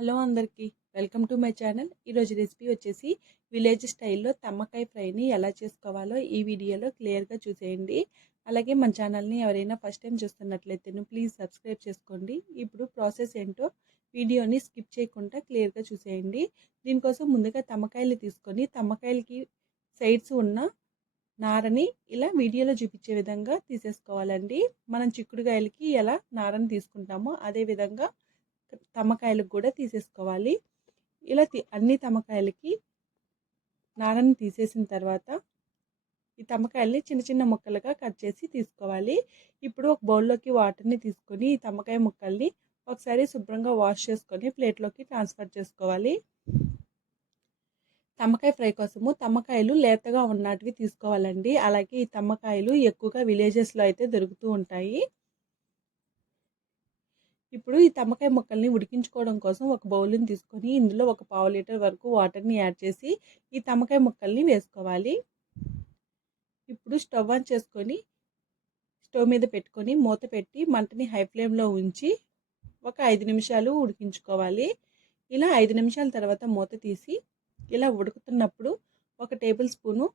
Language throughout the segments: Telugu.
హలో అందరికీ వెల్కమ్ టు మై ఛానల్. ఈరోజు రెసిపీ వచ్చేసి విలేజ్ స్టైల్లో తమ్మకాయ ఫ్రైని ఎలా చేసుకోవాలో ఈ వీడియోలో క్లియర్గా చూసేయండి. అలాగే మన ఛానల్ని ఎవరైనా ఫస్ట్ టైం చూస్తున్నట్లయితే ప్లీజ్ సబ్స్క్రైబ్ చేసుకోండి. ఇప్పుడు ప్రాసెస్ ఏంటో వీడియోని స్కిప్ చేయకుండా క్లియర్గా చూసేయండి. దీనికోసం ముందుగా తమ్మకాయలు తీసుకొని తమ్మకాయలకి సైడ్స్ ఉన్న నారని ఇలా వీడియోలో చూపించే విధంగా తీసేసుకోవాలండి. మనం చిక్కుడుకాయలకి ఎలా నారని తీసుకుంటామో అదే విధంగా తమ్మకాయలకు కూడా తీసేసుకోవాలి. ఇలా అన్ని తమ్మకాయలకి నారని తీసేసిన తర్వాత ఈ తమ్మకాయల్ని చిన్న చిన్న ముక్కలుగా కట్ చేసి తీసుకోవాలి. ఇప్పుడు ఒక బౌల్లోకి వాటర్ని తీసుకొని ఈ తమ్మకాయ ముక్కల్ని ఒకసారి శుభ్రంగా వాష్ చేసుకొని ప్లేట్లోకి ట్రాన్స్ఫర్ చేసుకోవాలి. తమ్మకాయ ఫ్రై కోసము తమ్మకాయలు లేతగా ఉన్నటివి తీసుకోవాలండి. అలాగే ఈ తమ్మకాయలు ఎక్కువగా విలేజెస్లో అయితే దొరుకుతూ ఉంటాయి. ఇప్పుడు ఈ తమ్మకాయ ముక్కల్ని ఉడికించుకోవడం కోసం ఒక బౌల్ని తీసుకొని ఇందులో ఒక పావు లీటర్ వరకు వాటర్ని యాడ్ చేసి ఈ తమ్మకాయ ముక్కల్ని వేసుకోవాలి. ఇప్పుడు స్టవ్ ఆన్ చేసుకొని స్టవ్ మీద పెట్టుకొని మూత పెట్టి మంటని హై ఫ్లేమ్లో ఉంచి ఒక 5 నిమిషాలు ఉడికించుకోవాలి. ఇలా 5 నిమిషాల తర్వాత మూత తీసి ఇలా ఉడుకుతున్నప్పుడు 1 టేబుల్ స్పూను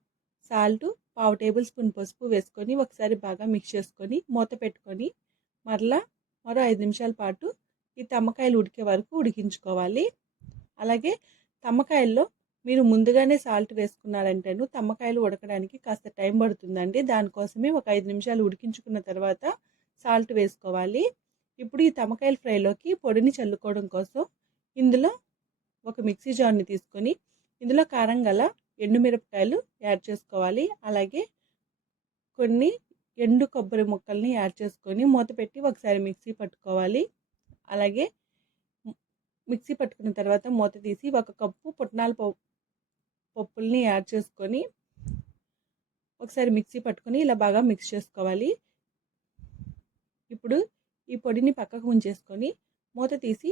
సాల్ట్, పావు టేబుల్ స్పూన్ పసుపు వేసుకొని ఒకసారి బాగా మిక్స్ చేసుకొని మూత పెట్టుకొని మరో 5 నిమిషాల పాటు ఈ తమ్మకాయలు ఉడికే వరకు ఉడికించుకోవాలి. అలాగే తమ్మకాయల్లో మీరు ముందుగానే సాల్ట్ వేసుకున్నారంటేను తమ్మకాయలు ఉడకడానికి కాస్త టైం పడుతుందండి. దానికోసమే ఒక 5 నిమిషాలు ఉడికించుకున్న తర్వాత సాల్ట్ వేసుకోవాలి. ఇప్పుడు ఈ తమ్మకాయల ఫ్రైలోకి పొడిని చల్లుకోవడం కోసం ఇందులో ఒక మిక్సీ జార్ని తీసుకొని ఇందులో కారం గల ఎండుమిరపకాయలు యాడ్ చేసుకోవాలి. అలాగే కొన్ని ఎండు కొబ్బరి ముక్కల్ని యాడ్ చేసుకొని మూత పెట్టి ఒకసారి మిక్సీ పట్టుకోవాలి. అలాగే మిక్సీ పట్టుకున్న తర్వాత మూత తీసి 1 కప్పు పుట్నాల పప్పుల్ని యాడ్ చేసుకొని ఒకసారి మిక్సీ పట్టుకొని ఇలా బాగా మిక్స్ చేసుకోవాలి. ఇప్పుడు ఈ పొడిని పక్కకు ఉంచేసుకొని మూత తీసి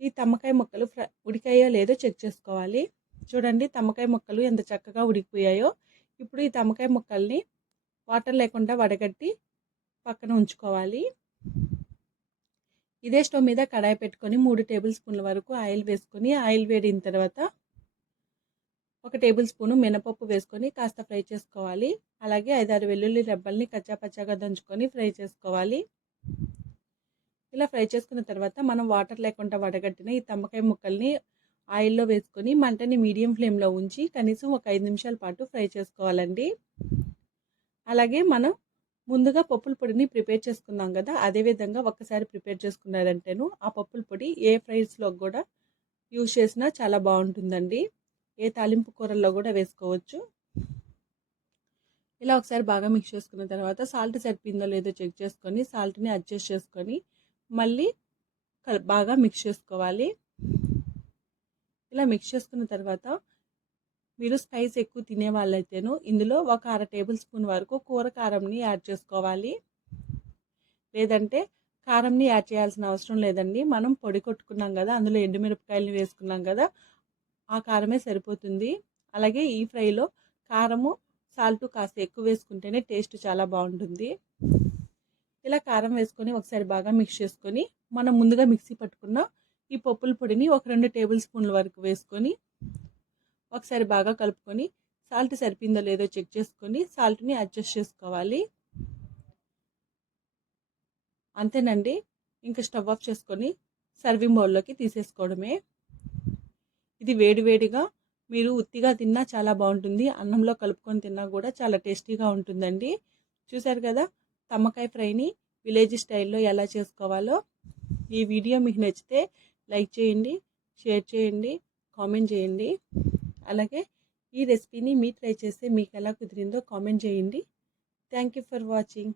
ఈ తమ్మకాయ ముక్కలు ఉడికాయో లేదో చెక్ చేసుకోవాలి. చూడండి తమ్మకాయ ముక్కలు ఎంత చక్కగా ఉడికిపోయాయో. ఇప్పుడు ఈ తమ్మకాయ ముక్కల్ని వాటర్ లేకుండా వడగట్టి పక్కన ఉంచుకోవాలి. ఇదే స్టవ్ మీద కడాయి పెట్టుకొని 3 టేబుల్ స్పూన్ల వరకు ఆయిల్ వేసుకొని ఆయిల్ వేడిన తర్వాత 1 టేబుల్ స్పూను మినపప్పు వేసుకొని కాస్త ఫ్రై చేసుకోవాలి. అలాగే 5-6 వెల్లుల్లి రెబ్బల్ని కచ్చాపచ్చాగా దంచుకొని ఫ్రై చేసుకోవాలి. ఇలా ఫ్రై చేసుకున్న తర్వాత మనం వాటర్ లేకుండా వడగట్టిన ఈ తమ్మకాయ ముక్కల్ని ఆయిల్లో వేసుకొని మంటని మీడియం ఫ్లేమ్లో ఉంచి కనీసం ఒక 5 నిమిషాల పాటు ఫ్రై చేసుకోవాలండి. అలాగే మనం ముందుగా పప్పుల పొడిని ప్రిపేర్ చేసుకున్నాం కదా, అదేవిధంగా ఒక్కసారి ప్రిపేర్ చేసుకున్నారంటేను ఆ పప్పుల పొడి ఏ ఫ్రైస్లో కూడా యూజ్ చేసినా చాలా బాగుంటుందండి. ఏ తాలింపు కూరల్లో కూడా వేసుకోవచ్చు. ఇలా ఒకసారి బాగా మిక్స్ చేసుకున్న తర్వాత సాల్ట్ సరిపోయిందో లేదో చెక్ చేసుకొని సాల్ట్ని అడ్జస్ట్ చేసుకొని మళ్ళీ బాగా మిక్స్ చేసుకోవాలి. ఇలా మిక్స్ చేసుకున్న తర్వాత మీరు స్పైస్ ఎక్కువ తినే వాళ్ళైతేను ఇందులో ఒక 1/2 టేబుల్ స్పూన్ వరకు కూర కారంని యాడ్ చేసుకోవాలి. లేదంటే కారంని యాడ్ చేయాల్సిన అవసరం లేదండి. మనం పొడి కొట్టుకున్నాం కదా, అందులో ఎండుమిరపకాయలని వేసుకున్నాం కదా, ఆ కారమే సరిపోతుంది. అలాగే ఈ ఫ్రైలో కారము సాల్ట్ కాస్త ఎక్కువ వేసుకుంటేనే టేస్ట్ చాలా బాగుంటుంది. ఇలా కారం వేసుకొని ఒకసారి బాగా మిక్స్ చేసుకొని మనం ముందుగా మిక్సీ పట్టుకున్న ఈ పప్పుల పొడిని ఒక 2 టేబుల్ స్పూన్ల వరకు వేసుకొని ఒకసారి బాగా కలుపుకొని సాల్ట్ సరిపోయిందో లేదో చెక్ చేసుకొని సాల్ట్ని అడ్జస్ట్ చేసుకోవాలి. అంతేనండి, ఇంకా స్టవ్ ఆఫ్ చేసుకొని సర్వింగ్ బౌల్లోకి తీసేసుకోవడమే. ఇది వేడివేడిగా మీరు ఉత్తిగా తిన్నా చాలా బాగుంటుంది, అన్నంలో కలుపుకొని తిన్నా కూడా చాలా టేస్టీగా ఉంటుందండి. చూసారు కదా తమ్మకాయ ఫ్రైని విలేజ్ స్టైల్లో ఎలా చేసుకోవాలో. ఈ వీడియో మీకు నచ్చితే లైక్ చేయండి, షేర్ చేయండి, కామెంట్ చేయండి. అలాగే ఈ రెసిపీని మీరు ట్రై చేస్తే మీకు ఎలా కుదిరిందో కామెంట్ చేయండి. Thank you for watching.